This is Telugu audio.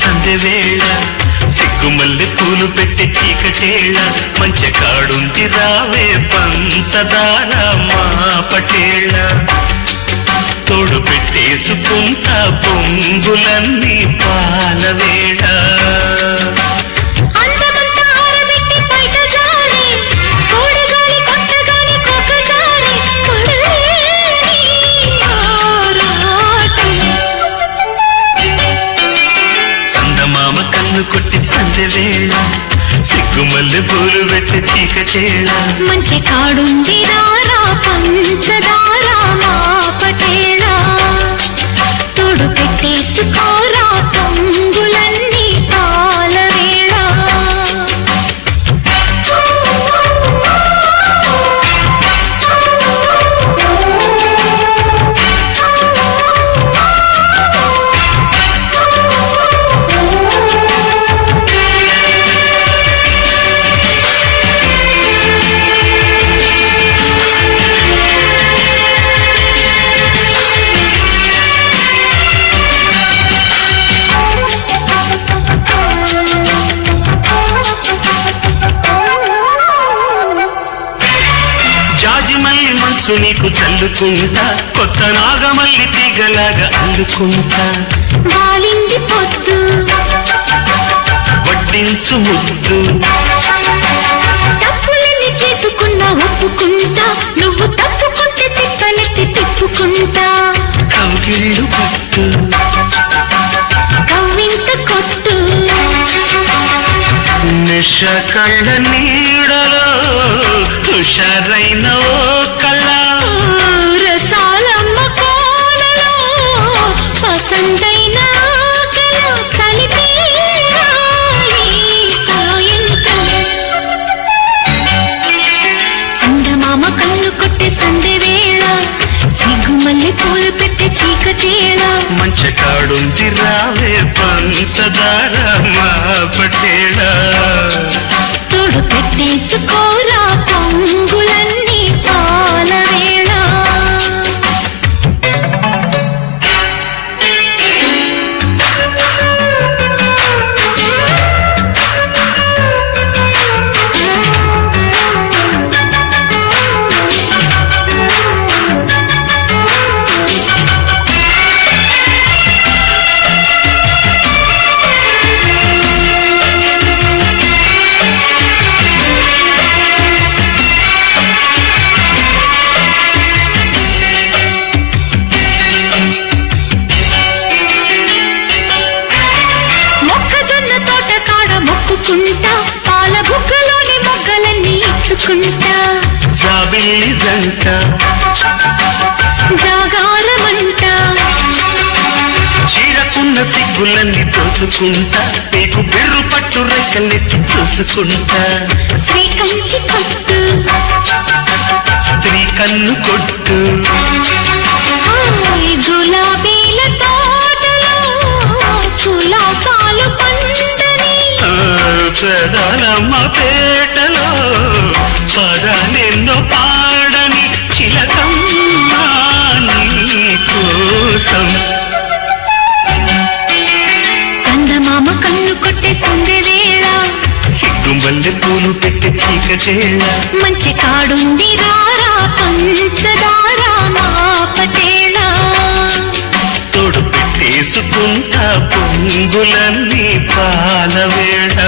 సందె వేళ సిగ్గుమల్లె పూలు పెట్టి చీకటేళ మంచి కాడుంది రావే పంచదార మా పటేళ తోడు పెట్టేసుకుంటా పొంగులన్నీ పాలవేళ కొట్టి సందె వేళ సిగ్గుమల్లె పూలు పెట్టి చీకటేళ మంచి కాడుంది రారా పంచదార మా పటేళ తోడు పెట్టేసుకోరా పొంగులన్నీ పాలవేళ మనసు నీకు చల్లుకుంటా కొత్త నాగమల్లి తీగలాగా అల్లుకుంటా వాలింది పొద్దు వడ్డించు ముద్దు తప్పులని చేసుకున్నా ఒప్పుకుంటా నువ్వు తప్పుకుంటే తిప్పలెత్తి తిప్పుకుంటా కౌగిళ్ళు పట్టు కవ్వింత కొట్టు నిష కళ్ళ నీడలో హుషారైన ఓ కళ్ళ రసాలమ్మ కోనలో పసందైన కళ కలిపి సాయంత్రం చందమామ కళ్ళు కొట్టే సందె వేళ సిగ్గుమల్లె పూలు పెట్టే చీకటేళ మంచి కాడుంది రావే పంచదార మా పటేళ తోడు పెట్టేసుకోరా పొంగులన్నీ పాలవేళ పాల బుగ్గలోని మొగ్గలన్నీ ఇచ్చుకుంటా జాబిల్లి జంట జాగారమంట చీరకున్న సిగ్గులన్నీ దోచుకుంటా నీకు బెర్రు పట్టు రెక్కలెత్తి చూసుకుంటా శ్రీ కంచి పట్టు స్త్రీ కన్ను కొట్టు గులాబీల తోటలో కులాసాలు పండని ప్రధానమ్మ పేటలో పదనెన్నో పాడని చిలకమ్మ నీ కోసం చందమామ కన్ను కొట్టే సందె వేళ సిగ్గుమల్లె పూలు పెట్టి చీకటేళ మంచి కాడుంది రారా పంచదార మా పటేళ తోడు పెట్టేసుకుంటా పొంగులన్నీ పాలవేళ